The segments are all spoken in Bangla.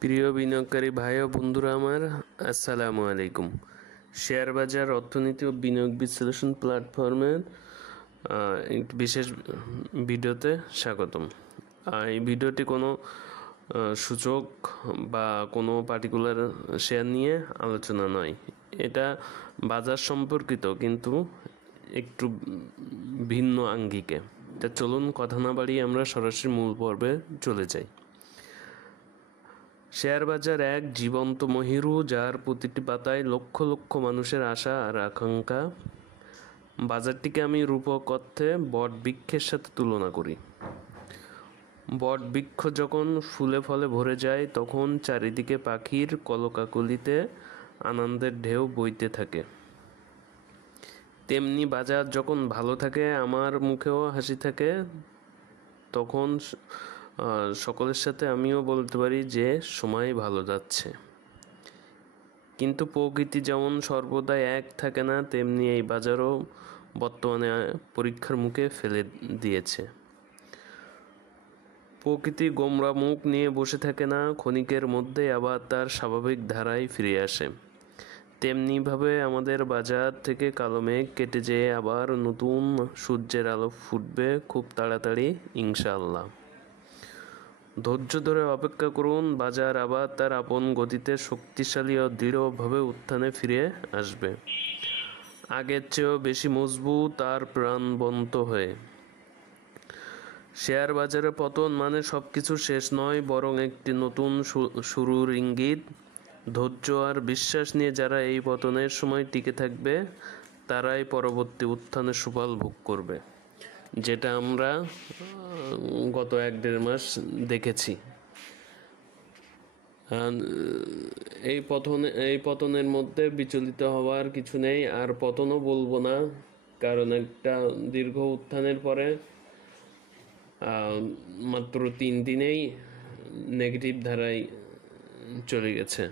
প্রিয় বিনিয়োগকারী ভাই ও বন্ধুরা আমার, আসসালামু আলাইকুম। শেয়ার বাজার অর্থনীতি ও বিনিয়োগ বিশ্লেষণ প্ল্যাটফর্মের একটি বিশেষ ভিডিওতে স্বাগতম। এই ভিডিওটি কোনো সূচক বা কোনো পার্টিকুলার শেয়ার নিয়ে আলোচনা নয়, এটা বাজার সম্পর্কিত কিন্তু একটু ভিন্ন আঙ্গিকে। তা চলুন কথা না বাড়িয়ে আমরা সরাসরি মূল পর্বে চলে যাই। শেয়ার বাজার এক জীবন্ত মহিরু, যার প্রতিটি পাতায় লক্ষ লক্ষ মানুষের আশা আর আকাঙ্ক্ষা। বাজারটিকে আমি রূপক অর্থে বট বৃক্ষের সাথে তুলনা করি। বট বৃক্ষ যখন ফুলে ফলে ভরে যায়, তখন চারিদিকে পাখির কলকাকলিতে আনন্দের ঢেউ বইতে থাকে। তেমনি বাজার যখন ভালো থাকে, আমার মুখেও হাসি থাকে, তখন সকলের সাথে আমিও বলতে পারি যে সময় ভালো যাচ্ছে। কিন্তু প্রকৃতি যেমন সর্বদা এক থাকে না, তেমনি এই বাজারও বর্তমানে পরীক্ষার মুখে ফেলে দিয়েছে। প্রকৃতি গোমরা মুখ নিয়ে বসে থাকে না, ক্ষণিকের মধ্যে আবার তার স্বাভাবিক ধারায় ফিরে আসে। তেমনিভাবে আমাদের বাজার থেকে কালো মেঘ কেটে যেয়ে আবার নতুন সূর্যের আলো ফুটবে খুব তাড়াতাড়ি, ইনশাআল্লাহ। ধৈর্য ধরে অপেক্ষা করুন, বাজার আবার তার আপন গতিতে শক্তিশালী ও দৃঢ়ভাবে উত্থানে ফিরে আসবে, আগের চেয়েও বেশি মজবুত আর প্রাণবন্ত হয়ে। শেয়ার বাজারে পতন মানে সবকিছু শেষ নয়, বরং একটি নতুন শুরুর ইঙ্গিত। ধৈর্য আর বিশ্বাস নিয়ে যারা এই পতনের সময় টিকে থাকবে, তারাই পরবর্তী উত্থানের সুফল ভোগ করবে, যেটা আমরা গত 1-1.5 মাস দেখেছি। এই পতনের মধ্যে বিচলিত হওয়ার কিছু নেই, আর পতনও বলবো না, কারণ একটা দীর্ঘ উত্থানের পরে মাত্র 3 দিনেই নেগেটিভ ধারায় চলে গেছে।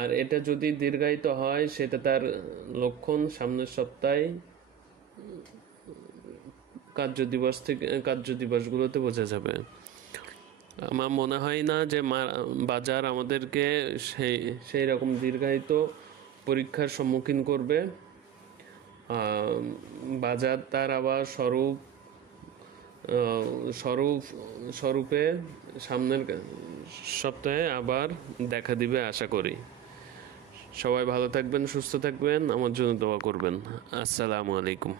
আর এটা যদি দীর্ঘায়িত হয়, সেটা তার লক্ষণ সামনের সপ্তাহে কার্যদিবসগুলোতে বোঝা যাবে। আমার মনে হয় না যে বাজার আমাদেরকে সেই রকম দীর্ঘায়িত পরীক্ষার সম্মুখীন করবে। বাজার তার আবার স্বরূপে সামনের সপ্তাহে আবার দেখা দিবে আশা করি। সবাই ভালো থাকবেন, সুস্থ থাকবেন, আমার জন্য দোয়া করবেন। আসসালামু আলাইকুম।